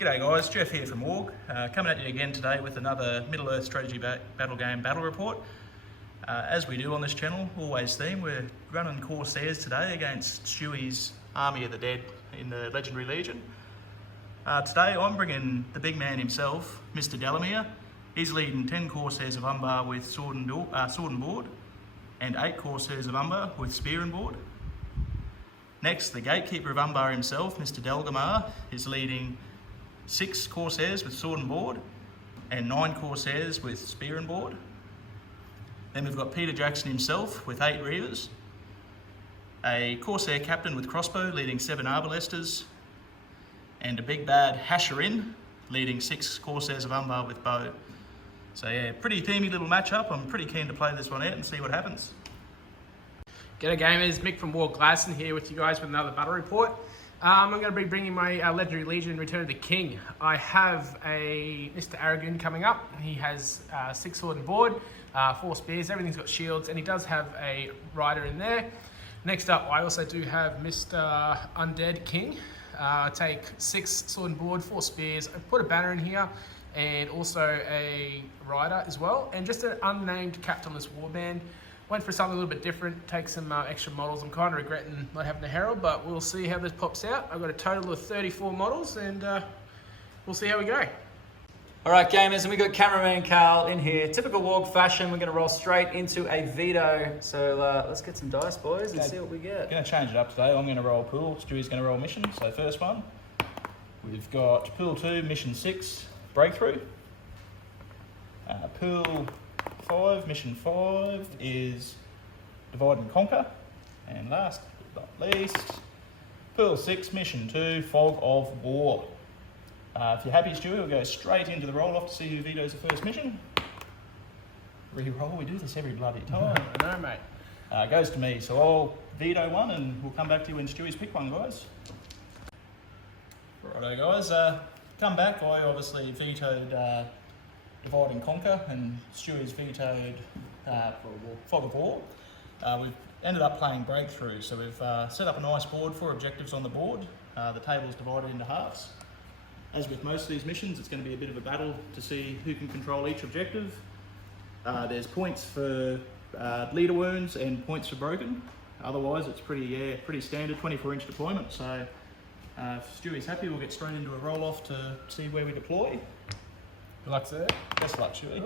G'day guys, Jeff here from W.A.R.G. Coming at you again today with another Middle-earth strategy battle game battle report. As we do on this channel, always theme, we're running Corsairs today against Stewie's Army of the Dead in the Legendary Legion. Today I'm bringing the big man himself, Mr. Delamere. He's leading 10 Corsairs of Umbar with sword and board, and 8 Corsairs of Umbar with spear and board. Next, the Gatekeeper of Umbar himself, Mr. Delgamar, is leading 6 Corsairs with sword and board, and 9 Corsairs with spear and board. Then we've got Peter Jackson himself with 8 Reavers, a Corsair Captain with crossbow leading 7 Arbalesters, and a big bad Hasherin leading 6 Corsairs of Umbar with bow. So yeah, pretty themey little matchup. I'm pretty keen to play this one out and see what happens. G'day gamers, Mick from W.A.R.G Gladstone here with you guys with another battle report. I'm going to be bringing my Legendary Legion Return of the King. I have a Mr. Aragorn coming up. He has 6 sword and board, 4 spears, everything's got shields, and he does have a rider in there. Next up, I also do have Mr. Undead King. Take 6 sword and board, 4 spears. I put a banner in here, and also a rider as well, and just an unnamed captainless warband. Went for something a little bit different, take some extra models. I'm kind of regretting not having the Herald, but we'll see how this pops out. I've got a total of 34 models, and we'll see how we go. All right, gamers, and we got cameraman Carl in here. Typical W.A.R.G fashion, we're going to roll straight into a veto. So let's get some dice, boys, and see what we get. Going to change it up today. I'm going to roll pool. Stewie's going to roll mission. So first one, we've got pool 2, mission 6, breakthrough. Pool 5, mission 5 is divide and conquer. And last but not least, pool 6, mission 2, fog of war. If you're happy, Stewie, we'll go straight into the roll-off to see who vetoes the first mission. Re-roll, we do this every bloody time. I know, mate. Goes to me, so I'll veto one and we'll come back to you when Stewie's picked one, guys. Righto, guys. Come back. I obviously vetoed divide and conquer, and Stewie's vetoed fog of war. We've ended up playing breakthrough, so we've set up a nice board, 4 objectives on the board. The table's divided into halves. As with most of these missions, it's going to be a bit of a battle to see who can control each objective. There's points for leader wounds and points for broken. Otherwise, it's pretty standard 24-inch deployment. So if Stewie's happy, we'll get straight into a roll-off to see where we deploy. Good luck, sir. Best luck, Stewie.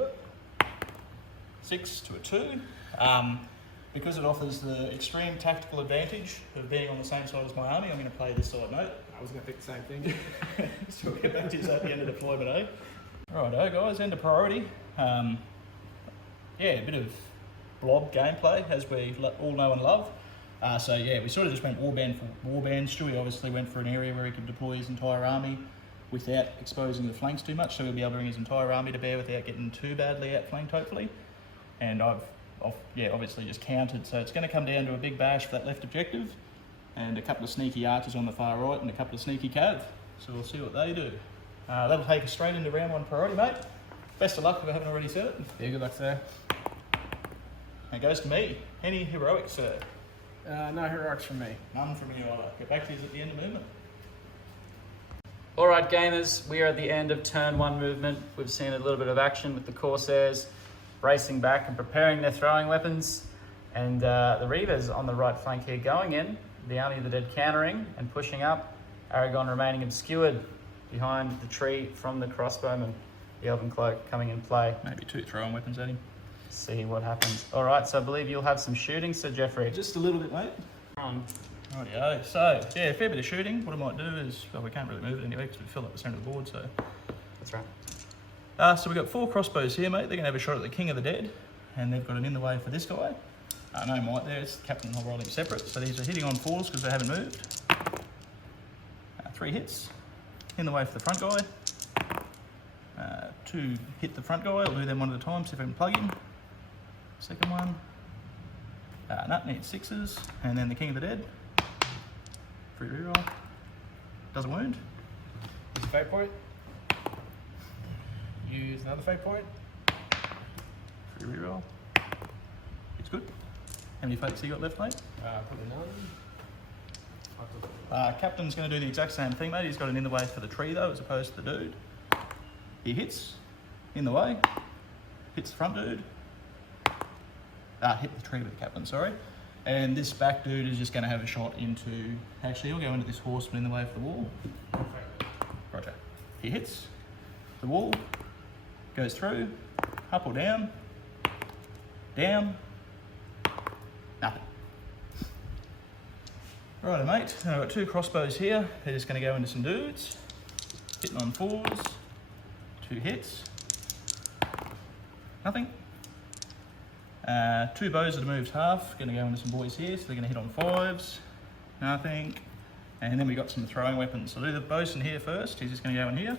6 to a 2. Because it offers the extreme tactical advantage of being on the same side as my army, I'm going to play this side note. I was going to pick the same thing. So we'll get back to you at the end of deployment, eh? Righto, guys, end of priority. Yeah, a bit of blob gameplay, as we all know and love. So yeah, we sort of just went warband for warband. Stewie obviously went for an area where he could deploy his entire army without exposing the flanks too much, so he'll be able to bring his entire army to bear without getting too badly outflanked, hopefully. And I've obviously just countered, so it's going to come down to a big bash for that left objective, and a couple of sneaky archers on the far right, and a couple of sneaky cav. So we'll see what they do. That'll take us straight into round 1 priority, mate. Best of luck if I haven't already said it. Yeah, good luck, sir. And it goes to me. Any heroics, sir? No heroics from me. None from you either. Get back to you at the end of movement. All right, gamers, we are at the end of turn 1 movement. We've seen a little bit of action with the Corsairs racing back and preparing their throwing weapons, and the Reavers on the right flank here going in, the Army of the Dead countering and pushing up, Aragorn remaining obscured behind the tree from the crossbowman, the Elven Cloak coming in play. Maybe 2 throwing weapons at him. See what happens. All right, so I believe you'll have some shooting, Sir Jeffrey. Just a little bit, mate. Rightio. So, yeah, a fair bit of shooting. What I might do is, well, we can't really move it anyway because we fill up the centre of the board, so. That's right. So we've got 4 crossbows here, mate. They're going to have a shot at the King of the Dead, and they've got it in the way for this guy. No might there, it's the captain. I'll roll him separate. So these are hitting on 4s because they haven't moved. 3 hits. In the way for the front guy. 2 hit the front guy. I'll do them one at a time, see if I can plug him. Second one. No, needs 6s. And then the King of the Dead. Free reroll. Doesn't wound. Use a fate point. Use another fate point. Free reroll. It's good. How many fates you got left, mate? Probably none. Captain's going to do the exact same thing, mate. He's got an in the way for the tree, though, as opposed to the dude. He hits, in the way, hits the front dude. Hit the tree with the captain, sorry. And this back dude is just going to have a shot into... Actually, he'll go into this horseman in the way for the wall. Roger. He hits the wall, goes through, up or down, down, nothing. Righto, mate. I've got 2 crossbows here. They're just going to go into some dudes. Hitting on 4s. 2 hits. Nothing. 2 bows that are moved half. Going to go into some boys here, so they're going to hit on 5s. Nothing. And then we got some throwing weapons. So I'll do the bosun here first. He's just going to go in here.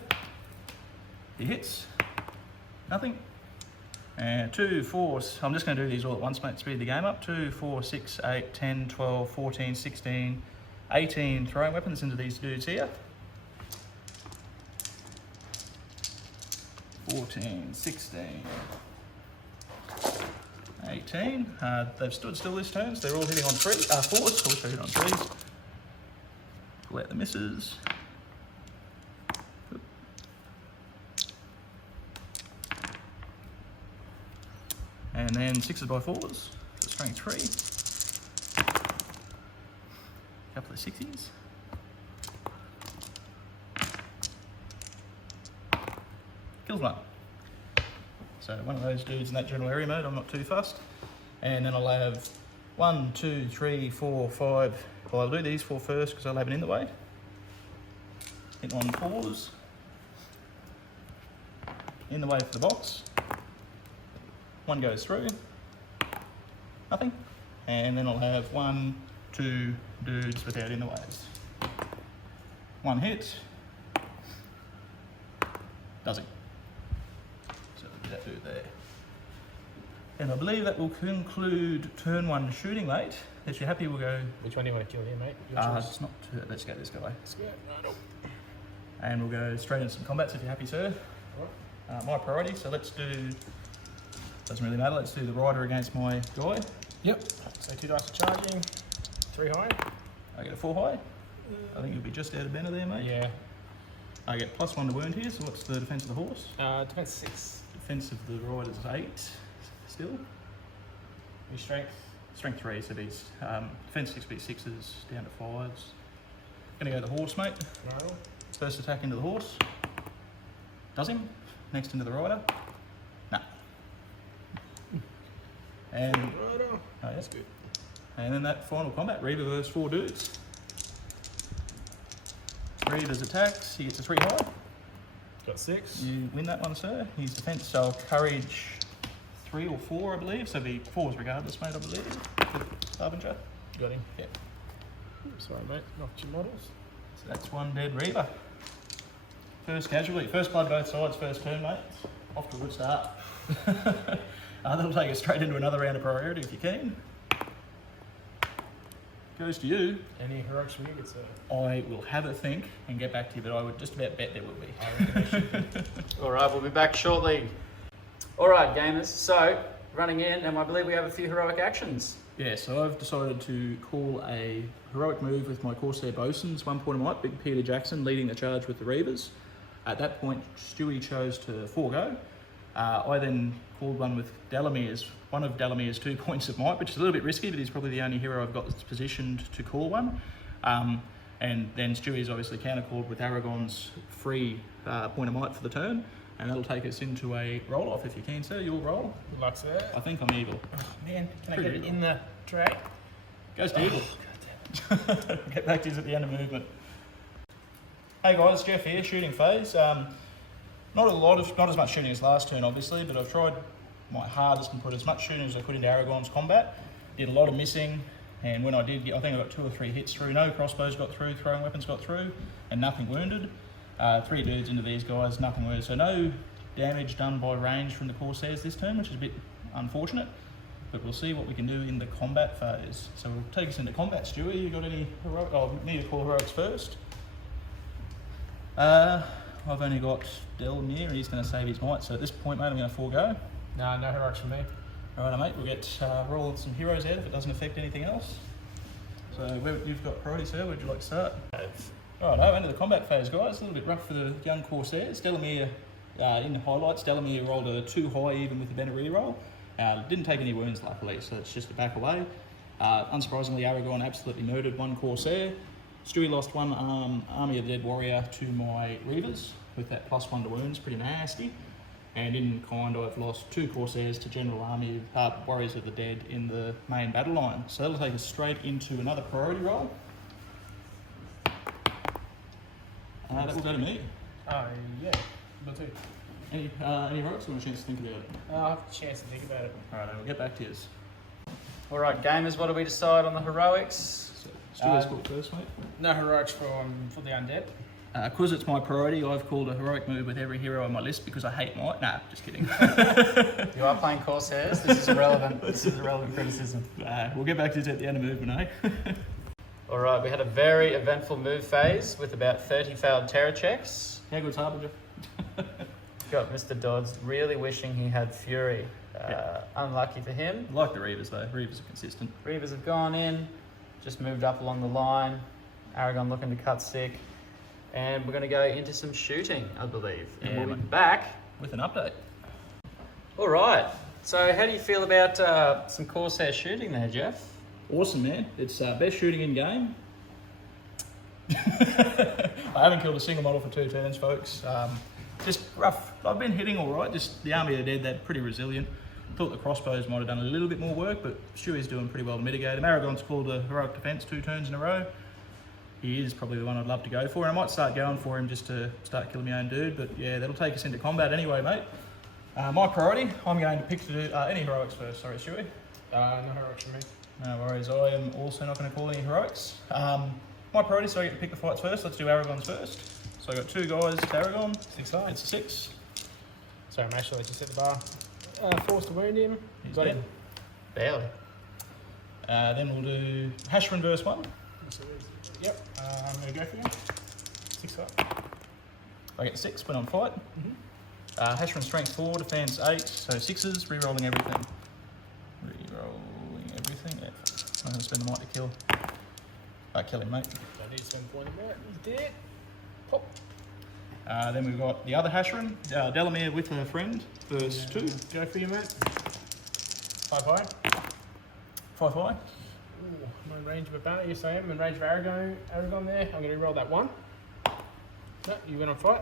He hits. Nothing. And 2, 4, I'm just going to do these all at once, mate, speed the game up. 2, 4, 6, 8, 10, 12, 14, 16, 18 throwing weapons into these dudes here. 14, 16, 18. They've stood still this turn, so they're all hitting on 4s, so we'll hit on 3s. Pull out the misses. And then 6s by 4s, so strength 3. Couple of 60s. Kills one. So one of those dudes in that general area mode, I'm not too fussed. And then I'll have 1, 2, 3, 4, 5. Well, I'll do these 4 first because I'll have it in the way. Hit on 4s. In the way for the box. 1 goes through. Nothing. And then I'll have 1, 2 dudes without in the ways. 1 hit. Does it. So that dude there. And I believe that will conclude turn 1 shooting, mate. If you're happy, we'll go... Which one do you want to kill here, mate? It's not... Let's go this guy. Let's go. Right. And we'll go straight into some combats if you're happy, sir. My priority, so let's do... Doesn't really matter, let's do the rider against my guy. Yep. So 2 dice are charging, 3 high. I get a 4 high. I think you'll be just out of banner there, mate. Yeah. I get +1 to wound here, so what's the defence of the horse? Defence 6. Defence of the rider's 8, still. Your strength? Strength 3, so these defence 6 be 6s, down to 5s. Gonna go the horse, mate. Right. First attack into the horse. Does him. Next into the rider. Nah. And Oh, yeah. that's good. And then that final combat, Reaver versus 4 dudes. Reaver's attacks, he gets a 3 high. Got 6. You win that one, sir. His defence, so courage 3 or 4, I believe. So the 4s regardless, mate, I believe. Harbinger. Got him. Yeah. Sorry, mate. Knocked your models. So that's 1 dead Reaver. First casualty, first blood both sides, first turn, mate. Off to a good start. That'll take us straight into another round of priority if you can. Goes to you. Any heroics for you, good sir? I will have a think and get back to you, but I would just about bet there will be. All right, we'll be back shortly. All right, gamers. So, running in, and I believe we have a few heroic actions. Yeah, so I've decided to call a heroic move with my Corsair bosuns. 1 point of might, Big Peter Jackson leading the charge with the Reavers. At that point, Stewie chose to forego. I then called one with Delamere's, one of Delamere's 2 points of might, which is a little bit risky, but he's probably the only hero I've got that's positioned to call one. And then Stewie's obviously counter-called with Aragorn's free point of might for the turn, and that'll take us into a roll-off if you can, sir. You'll roll. Good luck, sir. I think I'm evil. Oh, man, can I Pretty get it evil. in the tray? Goes to evil. Get back to you at the end of movement. Hey guys, Jeff here, shooting phase. Not as much shooting as last turn, obviously, but I've tried my hardest and put as much shooting as I could into Aragorn's combat. Did a lot of missing, and when I did, I think I got 2 or 3 hits through. No crossbows got through, throwing weapons got through, and nothing wounded. 3 dudes into these guys, nothing wounded. So no damage done by range from the Corsairs this turn, which is a bit unfortunate. But we'll see what we can do in the combat phase. So we'll take us into combat. Stewie, you got any heroic? Oh, need to call heroics first. I've only got Delamere, and he's going to save his might. So at this point, mate, I'm going to forego. No heroics for me. All right, mate, we'll get roll some heroes out if it doesn't affect anything else. So you've got priority, sir. Where'd you like to start? Right, into the combat phase, guys. A little bit rough for the young Corsairs. Delamere, in the highlights, Delamere rolled a 2 high even with the Benner reroll. Didn't take any wounds, luckily, so it's just a back away. Unsurprisingly, Aragorn absolutely murdered 1 Corsair. Stewie lost 1 Army of the Dead Warrior to my Reavers with that +1 to wounds, pretty nasty. And in kind, I've lost 2 Corsairs to General Army of Warriors of the Dead in the main battle line. So that'll take us straight into another priority roll. That will go to me. Oh, yeah. Me too. Any heroics or a chance to think about it? I'll have a chance to think about it. Alright, we'll get back to yours. All right, gamers, what do we decide on the heroics? So, Stewie's called first, mate. No heroics for the undead. Because it's my priority, I've called a heroic move with every hero on my list because I hate might. Nah, just kidding. You are playing Corsairs. This is irrelevant. This is irrelevant criticism. We'll get back to it at the end of movement, eh? All right, we had a very eventful move phase with about 30 failed terror checks. How good's Harbinger? Got Mr. Dodds really wishing he had Fury. Unlucky for him. I like the Reavers though. Reavers are consistent. Reavers have gone in, just moved up along the line. Aragorn looking to cut sick. And we're going to go into some shooting, I believe. And we'll be back with an update. All right. So how do you feel about some Corsair shooting there, Jeff? Awesome, man. It's best shooting in game. I haven't killed a single model for 2 turns, folks. Just rough. I've been hitting all right. Just the Army of the Dead, they're pretty resilient. Thought the crossbows might have done a little bit more work, but Stewie's doing pretty well to mitigate them. Aragorn's called a heroic defence 2 turns in a row. He is probably the one I'd love to go for, and I might start going for him just to start killing my own dude, but yeah, that'll take us into combat anyway, mate. My priority, I'm going to pick to do any heroics first. Sorry, Stewie. No heroics for me. No worries, I am also not going to call any heroics. My priority, so I get to pick the fights first. Let's do Aragorn's first. So I got 2 guys, it's Aragorn. 6 sides. It's a 6. Sorry, mate, I just hit the bar. Forced to wound him. He's Got dead. him. Barely. Then we'll do Hashran verse 1. Yep, I'm going to go for you. 6 side. I get 6 when I'm fight. Hashran strength 4, defense 8, so 6s, re-rolling everything. Re-rolling everything. Yeah. I'm going to spend the might to kill. Kill him, mate. I need to spend point him out. He's dead. Pop. Then we've got the other Hashran, Delamere with her friend, verse 2. Go for you, mate. 5 high. 5 high. Ooh, I'm in range of a banner, yes I am. I'm in range of Aragorn there. I'm going to roll that 1. No, you went on fight.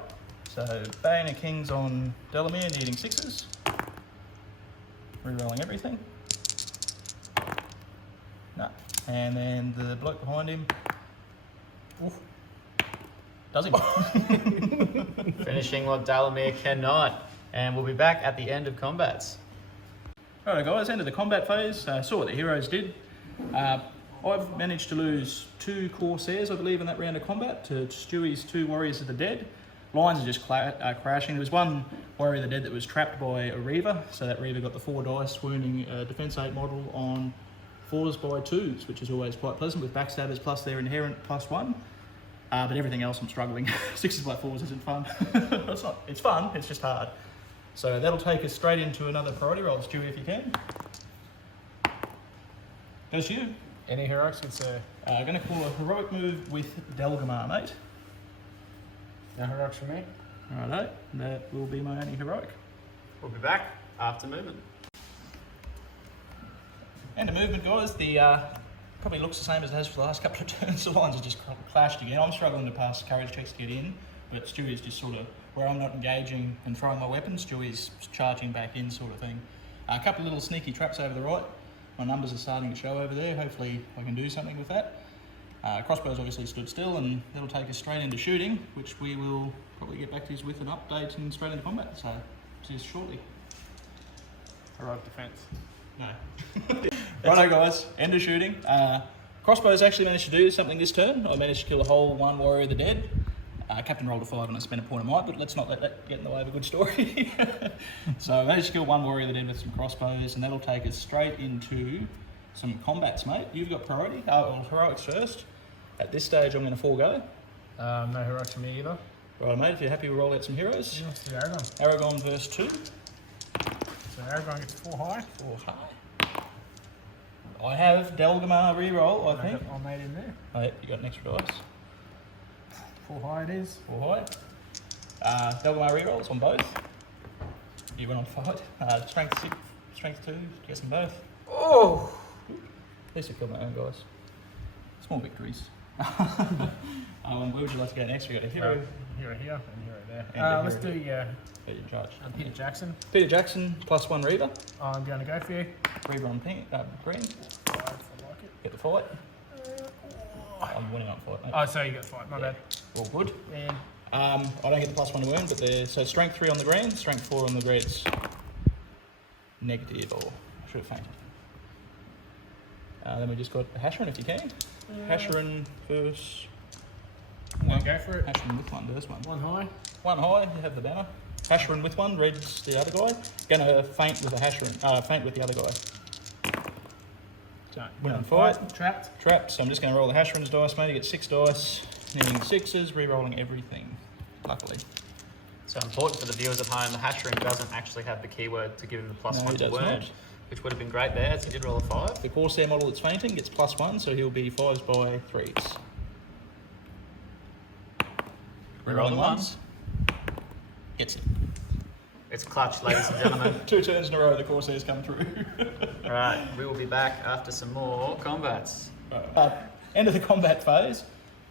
So Bane and Kings on Delamere, needing 6s. Re-rolling everything. No. And then the bloke behind him. Oof. Does him. Finishing what Delamere cannot. And we'll be back at the end of combats. Alright guys, end of the combat phase. Saw what the heroes did. I've managed to lose 2 Corsairs, I believe, in that round of combat to Stewie's 2 Warriors of the Dead. Lines are just crashing. There was 1 Warrior of the Dead that was trapped by a Reaver, so that Reaver got the 4 dice, wounding a Defense 8 model on 4s by 2s, which is always quite pleasant with backstabbers plus their inherent +1. But everything else I'm struggling. 6s by 4s isn't fun. It's fun, it's just hard. So that'll take us straight into another priority roll, Stewie, if you can. Goes to you. Any heroics? It's I'm going to call a heroic move with Delgamar, mate. no heroics for me. Righto, that will be my only heroic. We'll be back after movement. And the movement, guys, the probably looks the same as it has for the last couple of turns. The lines have just clashed again. I'm struggling to pass courage checks to get in, but Stewie's just sort of, where I'm not engaging and throwing my weapons, Stewie's charging back in sort of thing. A couple of little sneaky traps over the right. My numbers are starting to show over there. Hopefully I can do something with that. Crossbows obviously stood still, and that'll take us straight into shooting, which we will probably get back to you with an update and straight into combat. So, see you shortly. Heroic defense. No. Righto guys, end of shooting. Crossbows actually managed to do something this turn. I managed to kill a whole 1 Warrior of the Dead. Captain rolled a 5 and I spent a point of might, but let's not let that get in the way of a good story. So I managed to kill 1 Warrior of the Dead with some crossbows, and that'll take us straight into some combats, mate. You've got priority. Well, heroics first. At this stage, I'm going to forego. No heroics for me either. Right, mate, if you're happy, we'll roll out some heroes. Let's do Aragorn. Aragorn verse 2. So Aragorn gets 4 high. 4 high. I have Delgamar reroll, I think. I made in there. Oh, yeah, you got an extra dice. 4 high it is. 4 high. Delgamar rerolls on both. You went on fight. Strength 6, strength 2, guess them both. Oh! At least I killed my own guys. Small victories. Where would you like to go next? We got a hero. Hero here and hero there. And Let's do You're in charge. Peter Jackson. Peter Jackson, +1 Reaver. I'm going to go for you. Reaver on pink, green. 5 if I like it. Get the fight. I'm winning on fight, mate. Oh, sorry, you got the fight. My bad. All good. And I don't get the +1 to wound, but they're so strength 3 on the green, strength 4 on the reds. Negative, or I should have fainted. Then we just got Hasherin if you can. Hasherin versus. I'm going to go for it. Hasherin with one, there's one. 1 high. 1 high, you have the banner. Hasherin with one, red's the other guy. Gonna feint with a Hasherin, feint with the other guy. Win on fight. Trapped. Trapped, so I'm just gonna roll the Hasherin's dice, mate. You get 6 dice, needing 6s, re-rolling everything, luckily. So important for the viewers at home, the Hasherin doesn't actually have the keyword to give him the +1 he to does wound, not. which would have been great there as he did roll a 5. The Corsair model that's fainting gets +1, so he'll be 5s by 3s. Re-rolling ones. Gets it. It's clutch, ladies and gentlemen. 2 turns in a row, the Corsairs come through. Alright, we will be back after some more combats. End of the combat phase.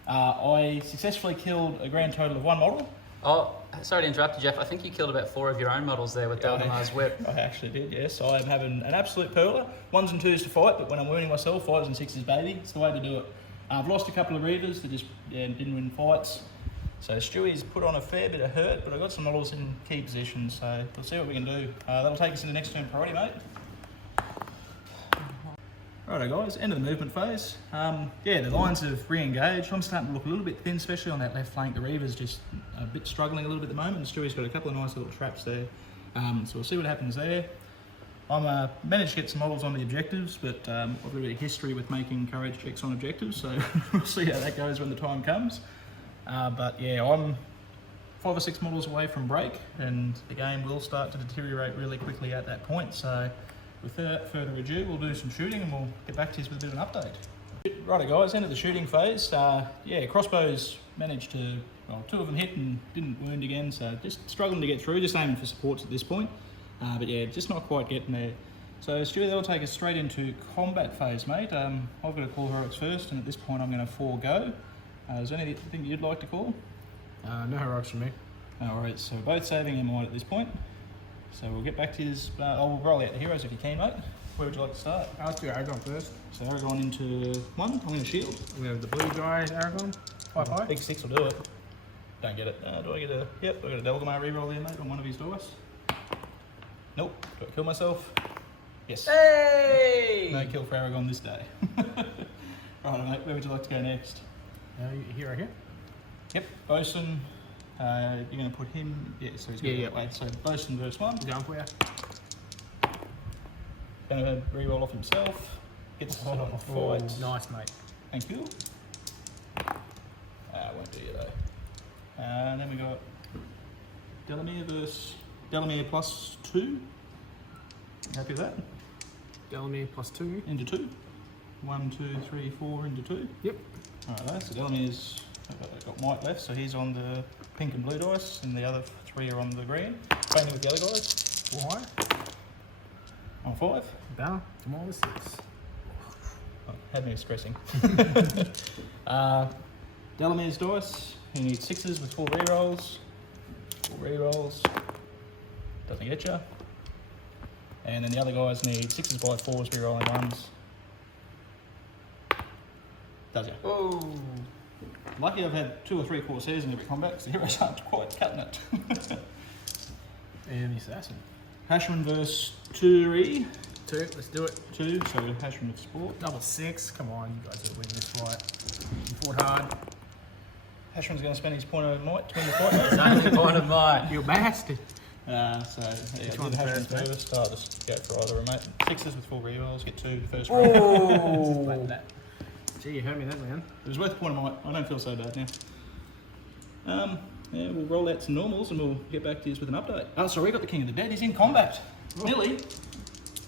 I successfully killed a grand total of 1 model. Oh, sorry to interrupt you, Jeff. I think you killed about 4 of your own models there with Delgamar's whip. I actually did, yes. I am having an absolute perler. 1s and 2s to fight, but when I'm wounding myself, 5s and 6s, baby. It's the way to do it. I've lost a couple of Reavers that just didn't win fights. So Stewie's put on a fair bit of hurt, but I've got some models in key positions, so we'll see what we can do. That'll take us into next turn priority, mate. Righto guys, end of the movement phase. The lines have re-engaged. I'm starting to look a little bit thin, especially on that left flank. The Reaver's just a bit struggling a little bit at the moment. Stewie's got a couple of nice little traps there. So we'll see what happens there. I'm managed to get some models on the objectives, but I've got a bit of history with making courage checks on objectives, so we'll see how that goes when the time comes. I'm 5 or 6 models away from break, and the game will start to deteriorate really quickly at that point. So without further ado, we'll do some shooting and we'll get back to you with a bit of an update. Righto guys, end of the shooting phase. Crossbows managed to, 2 of them hit and didn't wound again, so just struggling to get through, just aiming for supports at this point. Just not quite getting there. So Stuart, that'll take us straight into combat phase, mate. I've got to call heroics first, and at this point I'm going to forego. Is there anything you'd like to call? No heroics from me. Alright, so we're both saving MI at this point. So we'll get back to this. I'll roll out the heroes if you can, mate. Where would you like to start? Let's do Aragorn first. So Aragorn into 1. I'm going to shield. We have the blue guy, Aragorn. 5 Big 6 will do it. Don't get it. Do I get a... Yep, I got a Delgamar reroll there, mate, on one of his dice. Nope. Do I kill myself? Yes. Hey! No kill for Aragorn this day. Right, mate, where would you like to go next? Hero here. Yep, Bosun. You're going to put him... Yeah, so he's going to go that way. So Bosun versus 1. I'm going for you. Going to re-roll off himself. Gets to sit on fight. Nice, mate. Thank you. Won't do you though. And then we got Delamere versus Delamere +2. Happy with that? Delamere +2. Into 2. 1, 2, 3, 4 into 2. Yep. Alright, so Delamere's got Mike left, so he's on the pink and blue dice, and the other 3 are on the green. Training with the other guys. 4 high. On 5. Banner. Come on, 6. Oh, had me stressing. Delamere's dice. He needs 6s with 4 rerolls. 4 rerolls. Doesn't get you. And then the other guys need 6s by 4s, rerolling 1s. Does ya? Oh. Lucky I've had 2 or 3 Corsairs in every combat because the heroes aren't quite cutting it. And the assassin. Hasherin versus 2. 2. Let's do it. 2, so Hasherin with sport. Double 6. Come on, you guys are winning this fight. You fought hard. Hasherin's going to spend his point of might to win the fight. It's only point of might. You bastard. Which one's Hasherin first, first. I'll just go for either, mate. 6s with 4 rerolls, get 2 the first Oh. round. Like that. Gee, you hurt me that, man. It was worth a point of might. I don't feel so bad now. We'll roll out some normals and we'll get back to you with an update. Oh, sorry, we got the King of the Dead. He's in combat. Lily.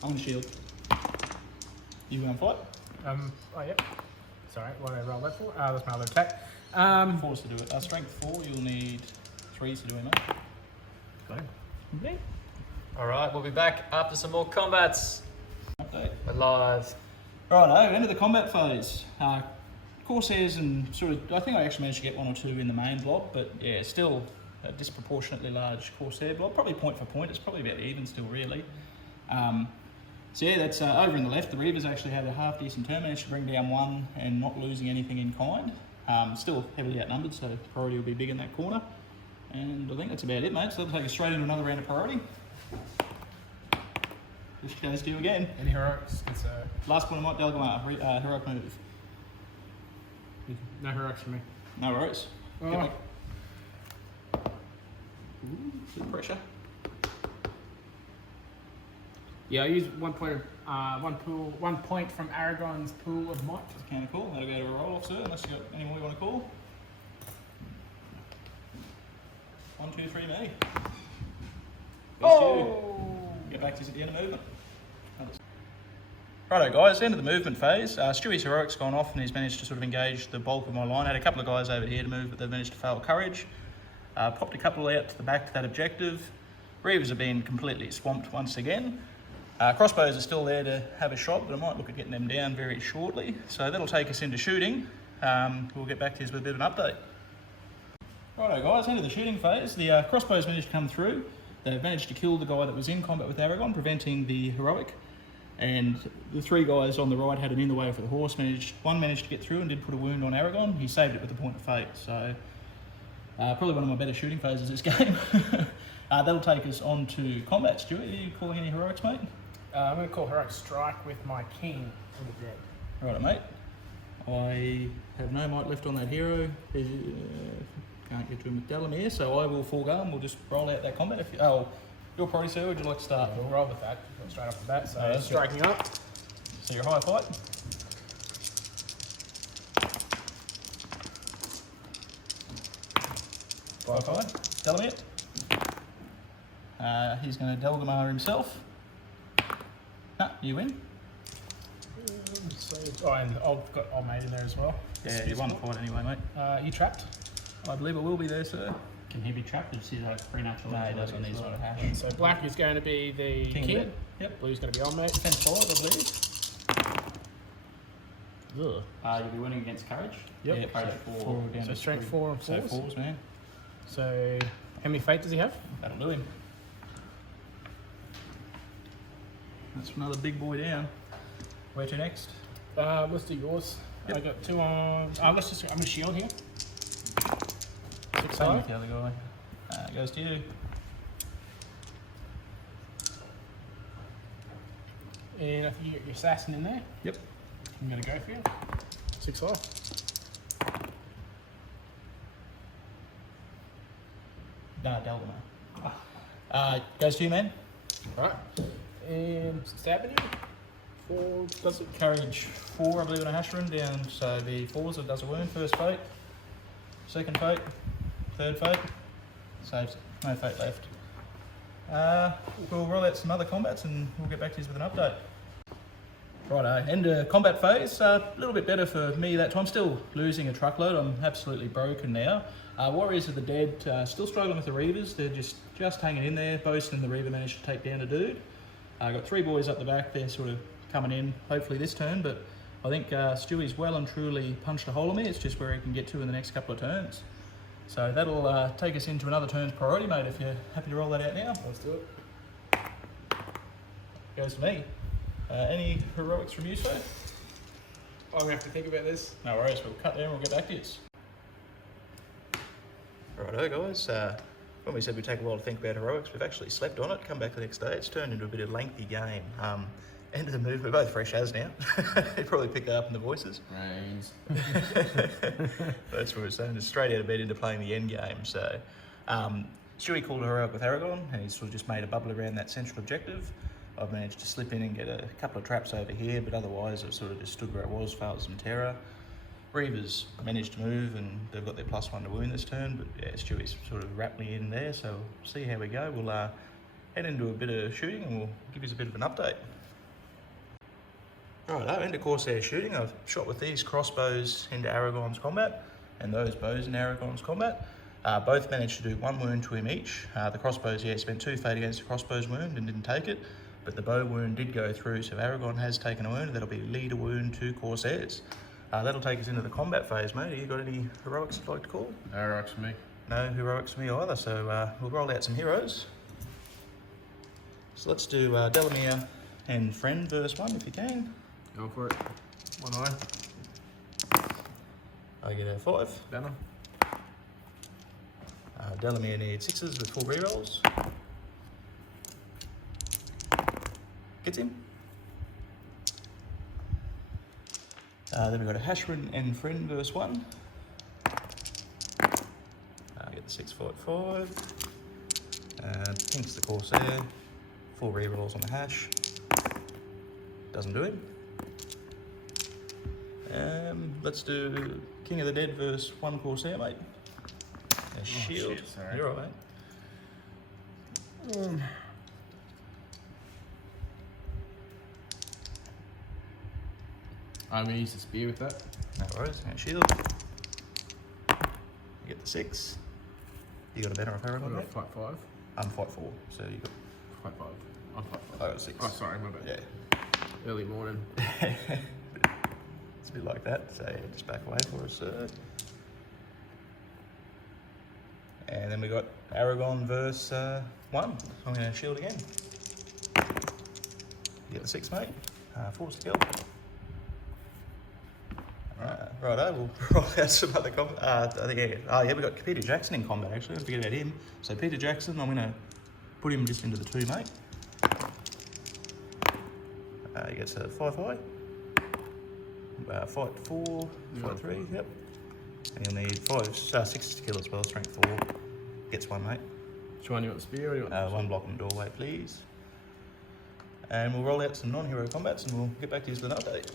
I'm going to shield. You going to fight? Oh, yep. Sorry, what did I roll that for? That's my other attack. 4s to do it. Strength 4, you'll need 3s to do it, mate. Got him. Okay. All right, we'll be back after some more combats. Update. We're live. Righto, end of the combat phase. Corsairs and I think I actually managed to get 1 or 2 in the main blob, but yeah, still a disproportionately large Corsair blob. Probably point for point, it's probably about even still, really. So yeah, that's over in the left. The Reavers actually had a half decent turn, managed to bring down 1 and not losing anything in kind. Still heavily outnumbered, so priority will be big in that corner. And I think that's about it, mate. So that'll take us straight into another round of priority. Which goes to you again. Any heroics? It's Last point I might Delgamar, heroic move. no heroics for me. No worries. Oh. Get back. Ooh, bit of pressure. Yeah, I use 1 point. One point from Aragorn's pool of might. That's kind of cool. That'll go to a roll off, sir, unless you've got any more you want to call. 1, 2, 3, me. Get back to us at the end of movement. Righto guys, end of the movement phase. Stewie's heroic's gone off and he's managed to sort of engage the bulk of my line. I had a couple of guys over here to move, but they've managed to fail courage. Popped a couple out to the back to that objective. Reavers have been completely swamped once again. Crossbows are still there to have a shot, but I might look at getting them down very shortly. So that'll take us into shooting. We'll get back to you with a bit of an update. Righto guys, end of the shooting phase. The crossbows managed to come through. They've managed to kill the guy that was in combat with Aragorn, preventing the heroic. And the 3 guys on the right had an in the way for the horse. One managed to get through and did put a wound on Aragorn. He saved it with the point of fate. So probably one of my better shooting phases this game. That'll take us on to combat. Stuart, are you calling any heroics, mate? I'm going to call heroic strike with my king in the dead. Righto, mate. I have no might left on that hero. Can't get to him with Delamere, so I will forego and we'll just roll out that combat. Your priority, sir, would you like to start? We'll roll with that straight off the bat. So Yeah, striking up. So your high fight. High fight. Delamere. He's going to Delgamar himself. You win. And I've got old mate in there as well. Yeah, you won the fight anyway, mate. You trapped? I believe it will be there, sir. Can he be trapped or does he have free natural? No, he doesn't. He's not a hash. So black is going to be the king. Yep. Blue's going to be on mate. 10-5, I believe. You'll be winning against courage? Yep. Yeah, courage 4. Down So to strength 3. 4 and 4s. So 4s, man. So how many fate does he have? That'll do him. That's another big boy down. Where to next? Let's do yours. Yep. I got 2 on. I'm going to shield here. 6 Same high. with the other guy. Goes to you. And I think you got your assassin in there. Yep. I'm going to go for you. 6 high. No, Delgamar. Goes to you, man. Right. And stabbing you. 4 does it. Courage 4, I believe, on a hash run down. So the 4s, it does a wound. First fate. Second fate. Third fate. Saves it. No fate left. We'll roll out some other combats and we'll get back to you with an update. Righto, end of combat phase. A little bit better for me that time. Still losing a truckload. I'm absolutely broken now. Warriors of the Dead still struggling with the Reavers. They're just hanging in there. Bosun and the Reaver managed to take down a dude. Got 3 boys up the back. They're sort of coming in hopefully this turn, but I think Stewie's well and truly punched a hole in me. It's just where he can get to in the next couple of turns. So that'll take us into another turn's priority, mate, if you're happy to roll that out now. Let's do it. Goes to me. Any heroics from you, sir? I'm going to have to think about this. No worries, we'll cut there and we'll get back to you. Righto, guys. When we said we'd take a while to think about heroics, we've actually slept on it, come back the next day. It's turned into a bit of a lengthy game. End of the move, we're both fresh as now. You probably picked that up in the voices. Brains. That's what we're saying, just straight out of bed into playing the end game. So, Stewie called her up with Aragorn, and he's sort of just made a bubble around that central objective. I've managed to slip in and get a couple of traps over here, but otherwise I've sort of just stood where I was, failed some terror. Reavers managed to move, and they've got their +1 to wound this turn, but yeah, Stewie's sort of wrapped me in there, so we'll see how we go. We'll head into a bit of shooting, and we'll give you a bit of an update. Right, into Corsair shooting. I've shot with these crossbows into Aragorn's combat and those bows in Aragorn's combat. Both managed to do 1 wound to him each. The crossbows, spent 2 fate against the crossbow's wound and didn't take it, but the bow wound did go through, so Aragorn has taken a wound. That'll be leader wound to Corsairs. That'll take us into the combat phase, mate. Have you got any heroics you'd like to call? No heroics for me. No heroics for me either, so we'll roll out some heroes. So let's do Delamere and Friend verse 1 if you can. Go for it. 1 eye. I get a 5. Banner. Delamere needs 6s with 4 rerolls. Gets him. Then we've got a Hashrin and Friend verse 1. Get the 6 fight 5. Pink's the Corsair. 4 rerolls on the hash. Doesn't do him. Let's do King of the Dead verse 1 Corsair, mate. A shield. Shit, sorry. You're right, mate. I'm going to use the spear with that. No worries. And shield. You get the 6. You got a banner of Aragorn, I've mate? got fight 5. I'm fight 4, so you got. Fight 5. I'm fight 5. I got a 6. Oh, sorry, my bad. Yeah. Early morning. It's a bit like that, so just back away for us, sir. And then we got Aragorn verse 1. I'm going to shield again. You get the 6, mate. 4's to kill. Righto, we'll roll out some other combat. We got Peter Jackson in combat actually. Don't forget about him. So Peter Jackson, I'm going to put him just into the 2, mate. He gets a 5 high. Fight 4, fight 3, yep. And you'll need 6 to kill as well, strength 4. Gets 1, mate. Which one you want the spear or you want 1 block on the doorway, please. And we'll roll out some non-hero combats and we'll get back to you with an update.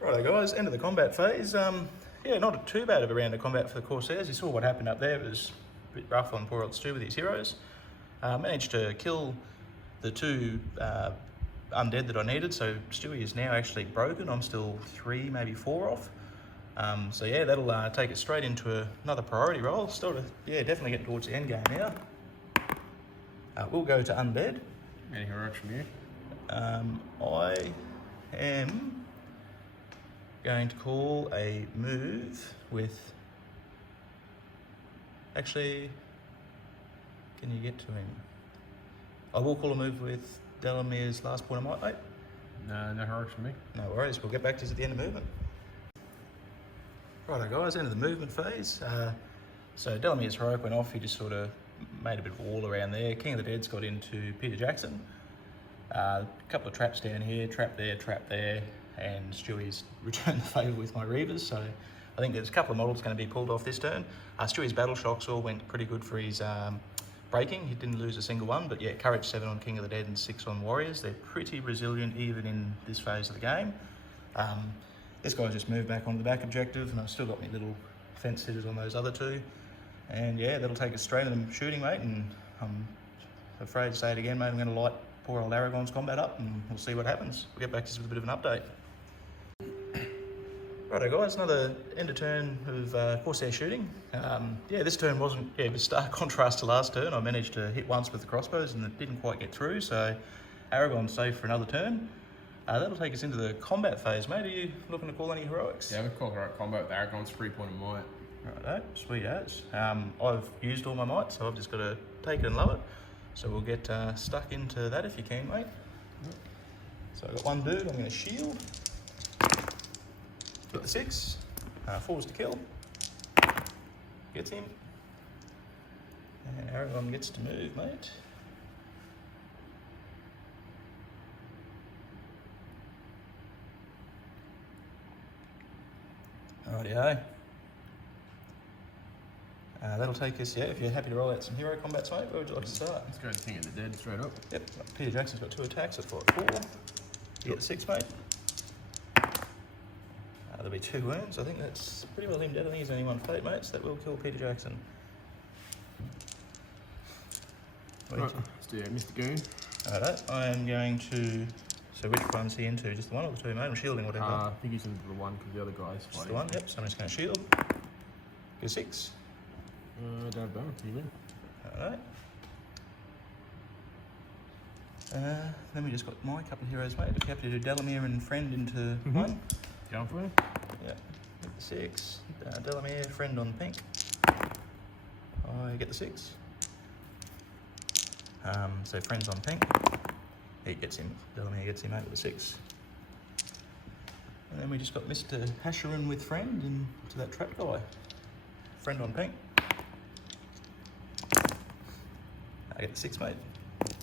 Righto guys, end of the combat phase. Not too bad of a round of combat for the Corsairs. You saw what happened up there. It was a bit rough on poor old Stu with his heroes. Managed to kill the 2 undead that I needed, so Stewie is now actually broken. I'm still 3, maybe 4 off. That'll take it straight into another priority role. Still definitely getting towards the end game now. We'll go to undead. Any heroics from you? I am going to call a move with... Actually, can you get to him? I will call a move with Delamere's last point of might, mate. No heroics from me. No worries, we'll get back to you at the end of movement. Righto guys, end of the movement phase. So Delamere's heroic went off, he just sort of made a bit of a wall around there. King of the Dead's got into Peter Jackson. A couple of traps down here, trap there, and Stewie's returned the favour with my Reavers, so I think there's a couple of models going to be pulled off this turn. Stewie's battle shocks all went pretty good for his breaking. He didn't lose a single one, but yeah, courage 7 on King of the Dead and 6 on Warriors. They're pretty resilient even in this phase of the game. This guy's just moved back onto the back objective, and I've still got my little fence sitters on those other 2. And yeah, that'll take us straight into the shooting, mate, and I'm afraid to say it again, mate, I'm going to light poor old Aragorn's combat up, and we'll see what happens. We'll get back to you with a bit of an update. Righto guys, another end of turn of Corsair shooting. This turn was stark contrast to last turn. I managed to hit once with the crossbows and it didn't quite get through, so Aragorn's safe for another turn. That'll take us into the combat phase, mate. Are you looking to call any heroics? Yeah, we've called heroic combat with Aragorn's 3 point of might. Righto, sweet as. I've used all my might, so I've just got to take it and love it. So we'll get stuck into that if you can, mate. So I've got 1 dude, I'm going to shield. Got the 6, 4's to kill. Gets him. And Aragorn gets to move, mate. Rightio. That'll take us, if you're happy to roll out some hero combats, mate, where would you like to start? Let's go to King of the Dead straight up. Yep, Peter Jackson's got 2 attacks, that's got 4. You get the 6, mate. There'll be 2 wounds. I think that's pretty well him dead. I think he's only 1 fate, mate, so that will kill Peter Jackson. Right, let's do Mr. Goon. Alright, I am going to So which one's he into? Just the one or the two, mate? I'm shielding whatever. I think he's into the one because the other guy's Just fighting. the one, yep. So I'm just going to shield. Go 6. I don't know. You mean? Alright. Then we just got my couple of heroes, mate. If you have to do Delamere and Friend into one. Going for it? Yeah. Get the 6. Delamere, Friend on pink. I get the 6. So Friend's on pink. He gets him. Delamere gets him out with the 6. And then we just got Mr. Hasherin with Friend into that trap guy. Friend on pink. I get the 6, mate.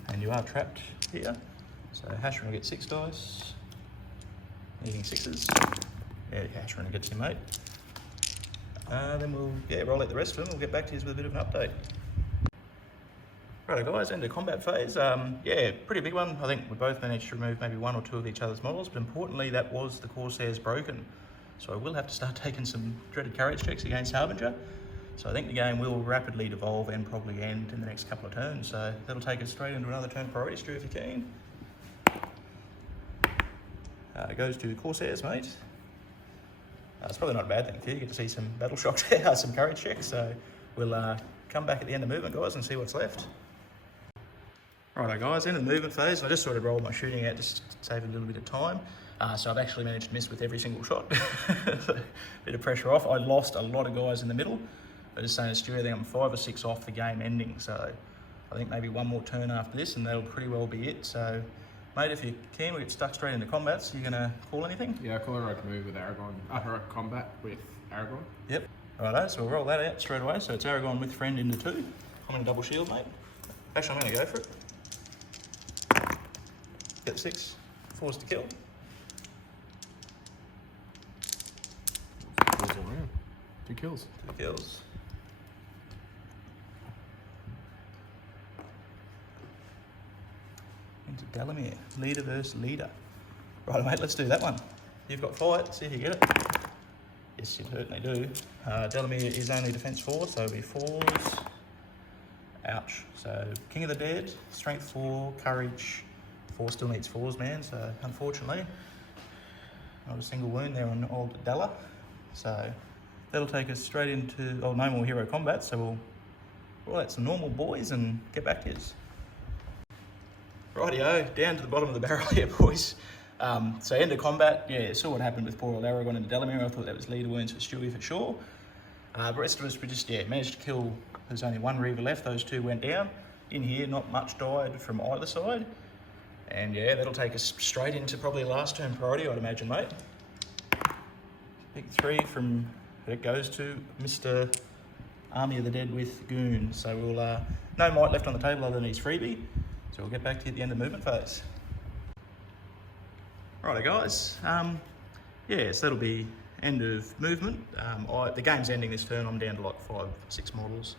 And you are trapped here. So Hasherin will get 6 dice. Needing 6s. Yeah, Hasherin gets him, mate. Then we'll roll out the rest of them. We'll get back to you with a bit of an update. Righto guys, into combat phase. Pretty big one. I think we both managed to remove maybe 1 or 2 of each other's models, but importantly that was the Corsairs broken. So I will have to start taking some dreaded courage checks against Harbinger. So I think the game will rapidly devolve and probably end in the next couple of turns. So that'll take us straight into another turn priority, Stu, if you can. It goes to Corsairs, mate. It's probably not a bad thing for you. You get to see some battle shock, some courage checks. So we'll come back at the end of movement, guys, and see what's left. Righto guys, end of the movement phase. I just sort of rolled my shooting out just to save a little bit of time. So I've actually managed to miss with every single shot. Bit of pressure off. I lost a lot of guys in the middle. I just saying to Stu, I think I'm 5 or 6 off the game ending. So I think maybe one more turn after this and that'll pretty well be it. So mate, if you can, we'll get stuck straight into combat. So you're gonna call anything? Yeah, I call it a move with Aragorn. Heroic combat with Aragorn. Yep. Righto, so we'll roll that out straight away. So it's Aragorn with Friend into 2. I'm gonna double shield, mate. Actually, I'm gonna go for it. Get 6. Forced to kill. Kills all round. 2 kills. 2 kills. Into Delamere. Leader versus leader. Right, mate, let's do that one. You've got fight, see if you get it. Yes, you certainly do. Delamere is only defense 4, so it'll be 4s. Ouch. So, King of the Dead, strength 4, courage 4, still needs 4s, man. So, unfortunately, not a single wound there on old Della. So, that'll take us straight into, no more hero combat. So, we'll roll out some normal boys and get back to yous. Rightio, down to the bottom of the barrel here, boys. So end of combat, saw what happened with poor old Aragorn and Delamere. I thought that was leader wounds for Stewie for sure. The rest of us, we just, managed to kill, there's only 1 Reaver left, those 2 went down. In here, not much died from either side. And that'll take us straight into probably last turn priority, I'd imagine, mate. Pick 3 from, it goes to Mr. Army of the Dead with Goon. So we'll, no might left on the table other than his freebie. So we'll get back to you at the end of the movement phase. Righto guys, so that'll be end of movement. The game's ending this turn, I'm down to like 5, 6 models.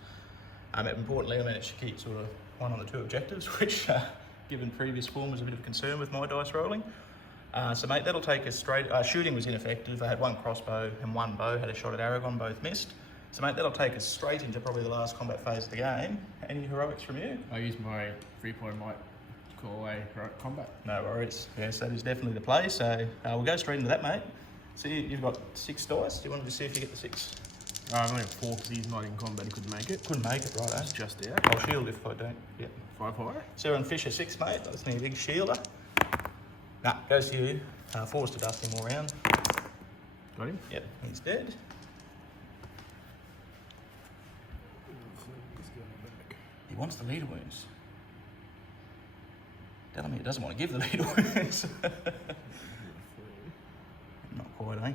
Importantly, I managed to keep sort of 1 on the 2 objectives, which given previous form was a bit of concern with my dice rolling. So mate, that'll take us straight, shooting was ineffective. I had 1 crossbow and 1 bow, had a shot at Aragorn, both missed. So mate, that'll take us straight into probably the last combat phase of the game. Any heroics from you? I use my 3-point might to call a heroic combat. No worries. Yes, that is definitely the play. So we'll go straight into that, mate. So you've got 6 dice. Do you want to see if you get the 6? I only have 4 because he's not in combat. He couldn't make it. Couldn't make it, right? It's just out. I'll shield if I don't. Yep. 5 high. Sarah and Fisher 6, mate. That's me, a big shielder. Nah, goes to you. 4's to dust him all round. Got him? Yep, he's dead. He wants the leader wounds. Delamere doesn't want to give the leader wounds. Not quite, eh?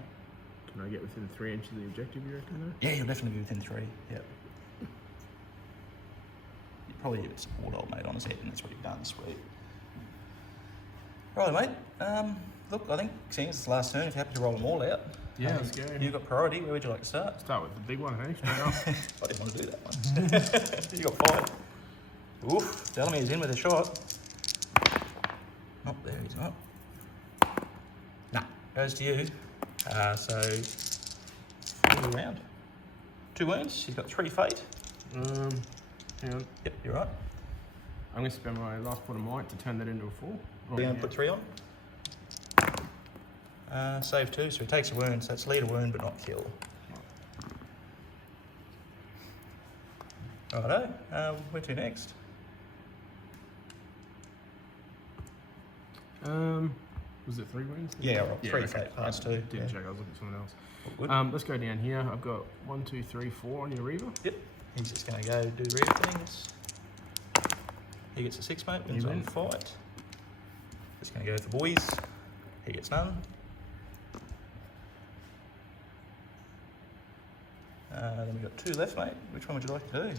Can I get within 3 inches of the objective, you reckon, though? Yeah, you'll definitely be within 3, yep. You probably give it support, old mate, on his head, and that's what you've done, sweet. Right, mate. Look, I think, seeing as it's the last turn, if you're happy to roll them all out. Yeah, let's go. You've got priority, where would you like to start? Start with the big one, hey? Straight off. I didn't want to do that one. You got 5. Oof, Delamere's in with a shot. Oh, there he's not. Nah, goes to you. So, 4 around. 2 wounds, he's got 3 fate. Hang on. Yep, you're right. I'm going to spend my last point of might to turn that into a 4. We're going to put 3 on? Save 2, so he takes a wound, so that's lead a wound but not kill. Righto, where to next? Was it 3 wounds? Yeah, right. 3 fate pass 2. Didn't Yeah. check, I was looking at something else. All good. Let's go down here. I've got 1, 2, 3, 4 on your Reaver. Yep. He's just going to go do Reaver things. He gets a 6, mate. Wins on fight. Just going to go with the boys. He gets none. Then we've got 2 left, mate. Which one would you like to do?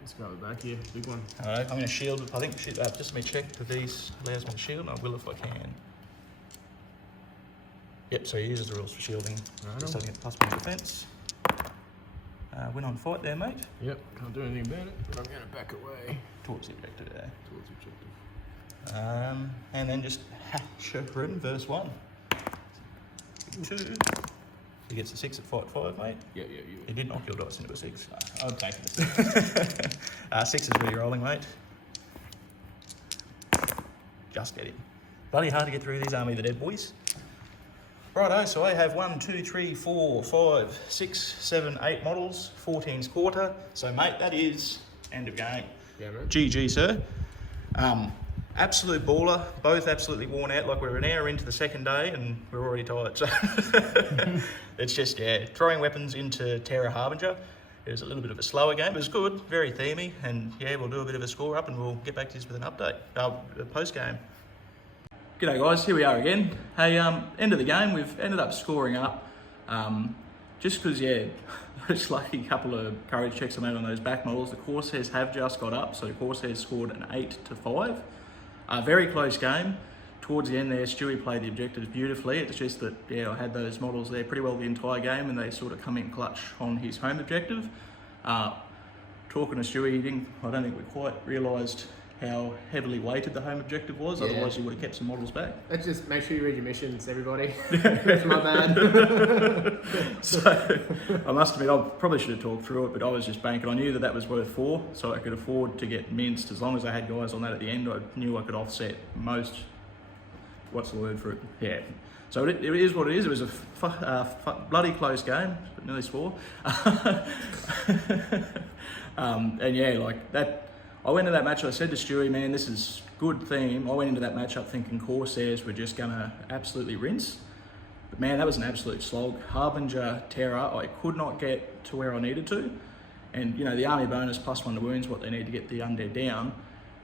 Let's go with the back here. Big one. Alright, I'm going to shield. I think just let me check if these allows me to shield, and I will if I can. Yep, so he uses the rules for shielding. Just doesn't get +1 defence. Win on fight there, mate. Yep, can't do anything about it, but I'm going to back away. Towards the objective there. Towards the objective. And then just Shepherd verse 1. 2. He gets a 6 at fight 5, mate. Yeah. He did knock your dice into a 6. I'll take it. 6 is where you're rolling, mate. Just get him. Bloody hard to get through these Army of the Dead boys. Righto, so I have 1, 2, 3, 4, 5, 6, 7, 8 models, 14's quarter. So, mate, that is end of game. Yeah, man. GG, sir. Absolute baller, both absolutely worn out. Like, we're an hour into the second day and we're already tired. So it's just, yeah, throwing weapons into Terra Harbinger. It was a little bit of a slower game. It was good, very themey, and yeah, we'll do a bit of a score up and we'll get back to you with an update, post game. G'day guys, here we are again. Hey, end of the game, we've ended up scoring up. Just because, yeah, just lucky couple of courage checks I made on those back models. The Corsairs have just got up, so the Corsairs scored an 8-5. Very close game. Towards the end there, Stewie played the objectives beautifully. It's just that, yeah, I had those models there pretty well the entire game and they sort of come in clutch on his home objective. Talking to Stewie, I don't think we quite realised how heavily weighted the home objective was, otherwise you would have kept some models back. Let's just make sure you read your missions, everybody. That's my bad. So, I must admit, I probably should have talked through it, but I was just banking. I knew that was worth 4, so I could afford to get minced. As long as I had guys on that at the end, I knew I could offset most, what's the word for it? Yeah. So it is what it is. It was a bloody close game, nearly swore. And yeah, like that, I went into that match, I said to Stewie, man, this is good theme. I went into that match up thinking Corsairs were just going to absolutely rinse. But man, that was an absolute slog. Harbinger, Terra, I could not get to where I needed to. And, you know, the army bonus +1 to wounds, what they need to get the undead down.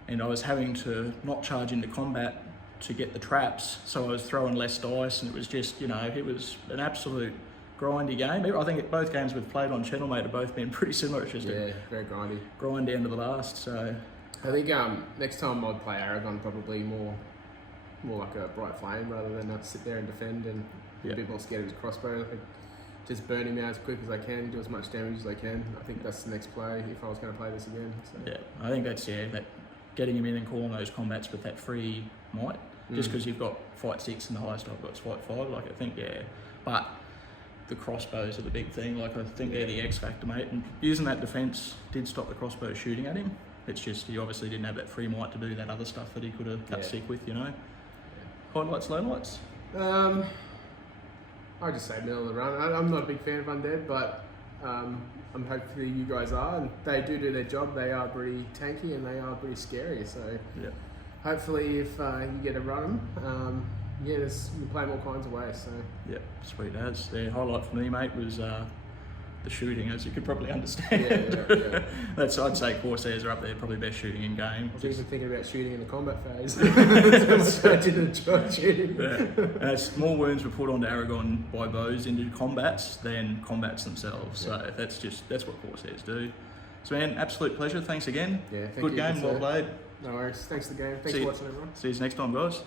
And I was having to not charge into combat to get the traps. So I was throwing less dice and it was just, you know, it was an absolute grindy game. I think both games we've played on channel, mate, have both been pretty similar. It's just very grindy. Grind down to the last. So I think next time I'd play Aragorn probably more like a bright flame rather than sit there and defend and be a bit more scared of his crossbow. I think just burn him out as quick as I can, do as much damage as I can. I think that's the next play if I was going to play this again. So. Yeah, I think that's that getting him in and calling those combats with that free might. Just because you've got fight 6 and the highest I've got is fight 5. Like I think but the crossbows are the big thing. Like I think they're the X factor, mate. And using that defence did stop the crossbow shooting at him. It's just he obviously didn't have that free might to do that other stuff that he could have cut sick with, you know. Highlights, lowlights. I just say middle of the run. I'm not a big fan of undead, but I'm hopefully you guys are, and they do their job. They are pretty tanky and they are pretty scary. So hopefully, if you get to run them, you play them all kinds of ways. So yeah, sweet as. The highlight for me, mate, was the shooting, as you could probably understand. That's, I'd say Corsairs are up there, probably best shooting in game. I was even thinking about shooting in the combat phase. Straight into the shooting. As more wounds were put onto Aragorn by bows into combats than combats themselves. So that's what Corsairs do. So man, absolute pleasure. Thanks again. Yeah, good game, well played. No worries. Thanks for the game. Thanks for watching, everyone. See you next time, guys.